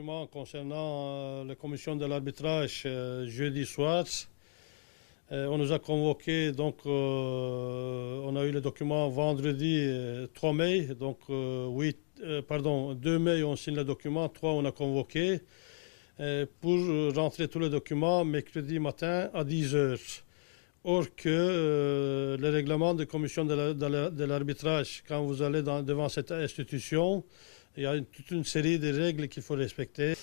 documents concernant la commission de l'arbitrage jeudi soir. On nous a convoqués, donc on a eu le document vendredi 3 mai, donc 2 mai on signe le document, 3 on a convoqué pour rentrer tous les documents mercredi matin à 10 heures. Or que le règlement de commission de l'arbitrage, quand vous allez devant cette institution, il y a toute une série de règles qu'il faut respecter.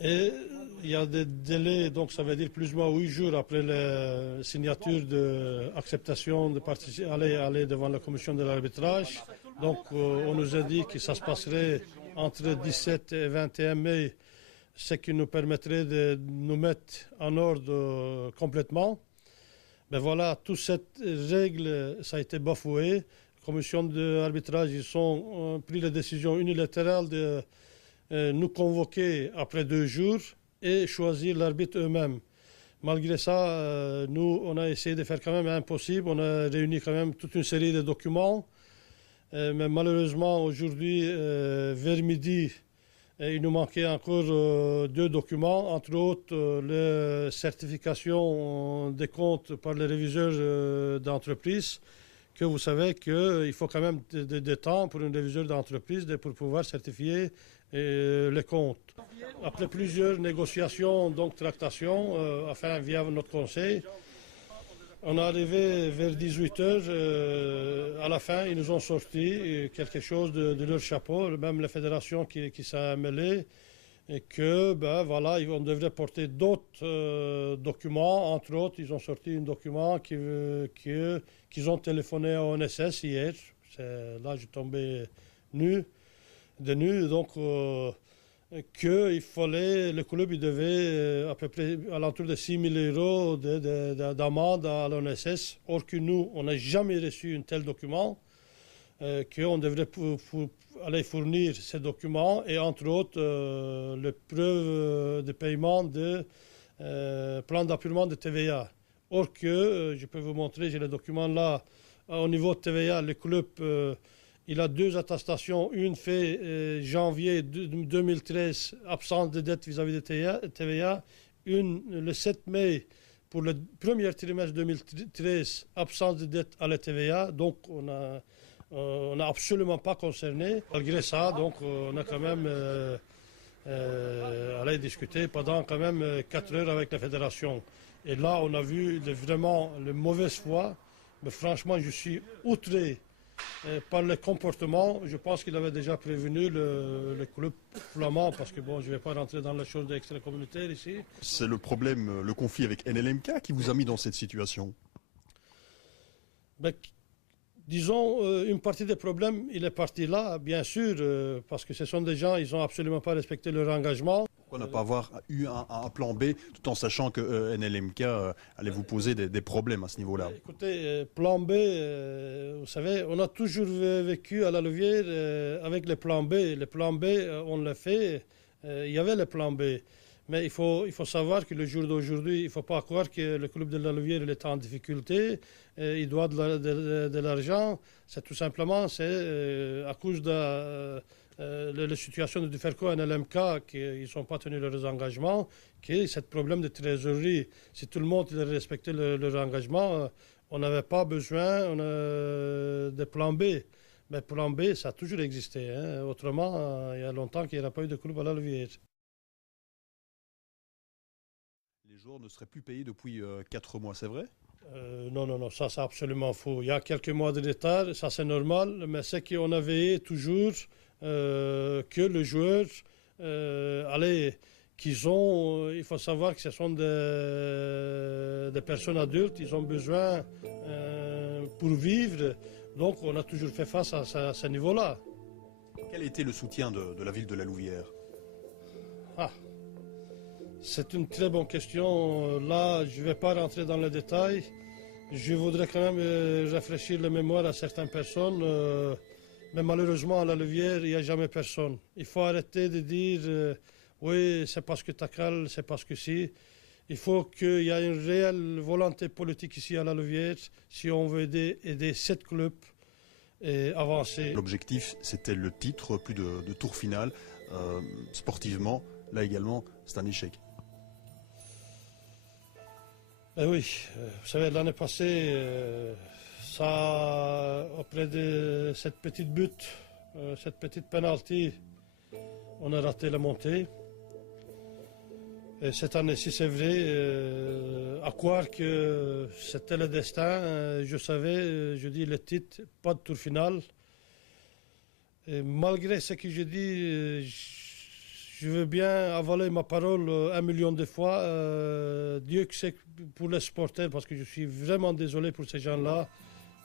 Et il y a des délais, donc ça veut dire plus ou moins 8 jours après la signature d'acceptation de aller devant la commission de l'arbitrage. Donc on nous a dit que ça se passerait entre 17 et 21 mai, ce qui nous permettrait de nous mettre en ordre complètement. Ben voilà, toute cette règle, ça a été bafoué. La commission de l'arbitrage, ils ont pris la décision unilatérale de nous convoquer après 2 jours et choisir l'arbitre eux-mêmes. Malgré ça, nous, on a essayé de faire quand même impossible. On a réuni quand même toute une série de documents. Mais malheureusement, aujourd'hui, vers midi, il nous manquait encore 2 documents, entre autres la certification des comptes par les réviseurs d'entreprise, que vous savez qu'il faut quand même de temps pour un réviseur d'entreprise pour pouvoir certifier les comptes. Après plusieurs négociations, donc tractations, via notre conseil, on est arrivé vers 18 heures. À la fin, ils nous ont sorti quelque chose de leur chapeau, même la fédération qui s'est mêlée, et que, voilà, on devrait porter d'autres documents. Entre autres, ils ont sorti un document qu'ils ont téléphoné à ONSS hier. Là, je tombais de nu, donc le club il devait à peu près alentour de 6 000 euros d'amende à l'ONSS. Or que nous, on n'a jamais reçu un tel document, qu'on devrait aller fournir ces documents et entre autres les preuves de paiement de plan d'appurement de TVA. Or que, je peux vous montrer, j'ai le document là, au niveau de TVA, le club il a 2 attestations, une fait janvier 2013, absence de dette vis-à-vis de TVA, une le 7 mai pour le premier trimestre 2013, absence de dette à la TVA, donc on n'a absolument pas concerné. Malgré ça, donc on a quand même allé discuter pendant quand même 4 heures avec la fédération. Et là, on a vu vraiment la mauvaise foi, mais franchement, je suis outré par le comportement. Je pense qu'il avait déjà prévenu le club flamand, parce que bon, je ne vais pas rentrer dans les choses extra-communautaires ici. C'est le problème, le conflit avec NLMK qui vous a mis dans cette situation? Disons, une partie des problèmes, il est parti là, bien sûr, parce que ce sont des gens, ils n'ont absolument pas respecté leur engagement. Pourquoi ne pas avoir eu un plan B, tout en sachant que NLMK allait vous poser des problèmes à ce niveau-là? Écoutez, plan B, vous savez, on a toujours vécu à la Louvière avec les plans B. Les plans B, on l'a fait, il y avait les plans B. Mais il faut savoir que le jour d'aujourd'hui, il ne faut pas croire que le club de la Louvière est en difficulté, il doit de l'argent. C'est tout simplement à cause de la situation de Duferco et NLMK qu'ils ne sont pas tenus leurs engagements, que c'est problème de trésorerie. Si tout le monde respectait leur engagement, on n'avait pas besoin de plan B. Mais plan B, ça a toujours existé. Hein. Autrement, il y a longtemps qu'il n'y aurait pas eu de club à la Louvière. Les joueurs ne seraient plus payés depuis 4 mois, c'est vrai? Non, ça c'est absolument faux. Il y a quelques mois de retard, ça c'est normal, mais c'est qu'on a veillé toujours que les joueurs, il faut savoir que ce sont des personnes adultes, ils ont besoin pour vivre, donc on a toujours fait face à ce niveau-là. Quel était le soutien de la ville de la Louvière? C'est une très bonne question. Là, je ne vais pas rentrer dans les détails. Je voudrais quand même rafraîchir la mémoire à certaines personnes. Mais malheureusement, à la Louvière, il n'y a jamais personne. Il faut arrêter de dire oui, c'est parce que Takal, c'est parce que si. Il faut qu'il y ait une réelle volonté politique ici à la Louvière si on veut aider 7 clubs et avancer. L'objectif, c'était le titre, plus de tour final. Sportivement, là également, c'est un échec. Ben oui, vous savez, l'année passée, après cette petite but, cette petite penalty, on a raté la montée. Et cette année-ci, c'est vrai, à croire que c'était le destin. Je savais, je dis le titre, pas de tour final. Et malgré ce que je dis, je veux bien avaler ma parole 1 million de fois. Dieu que c'est pour les supporters, parce que je suis vraiment désolé pour ces gens-là.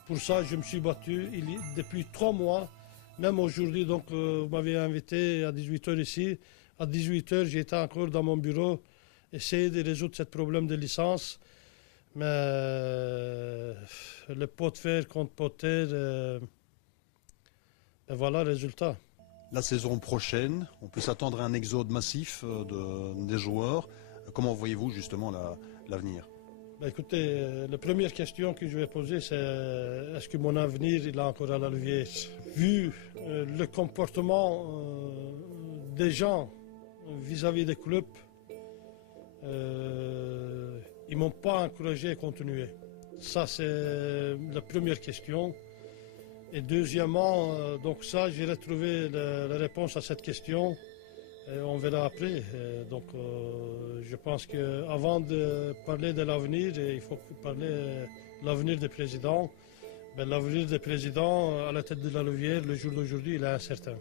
Pour ça, je me suis battu depuis 3 mois, même aujourd'hui. Donc, vous m'avez invité à 18h ici. À 18h, j'étais encore dans mon bureau, essayer de résoudre ce problème de licence. Mais le pot de fer contre pot de terre, et voilà le résultat. La saison prochaine, on peut s'attendre à un exode massif des joueurs. Comment voyez-vous justement l'avenir? Écoutez, la première question que je vais poser, c'est est-ce que mon avenir il est encore à la Louvière? Vu le comportement des gens vis-à-vis des clubs, ils ne m'ont pas encouragé à continuer. Ça, c'est la première question. Et deuxièmement, donc ça, j'ai retrouvé la réponse à cette question. Et on verra après. Donc, je pense qu'avant de parler de l'avenir, il faut parler de l'avenir des présidents. L'avenir des présidents à la tête de la Louvière, le jour d'aujourd'hui, il est incertain.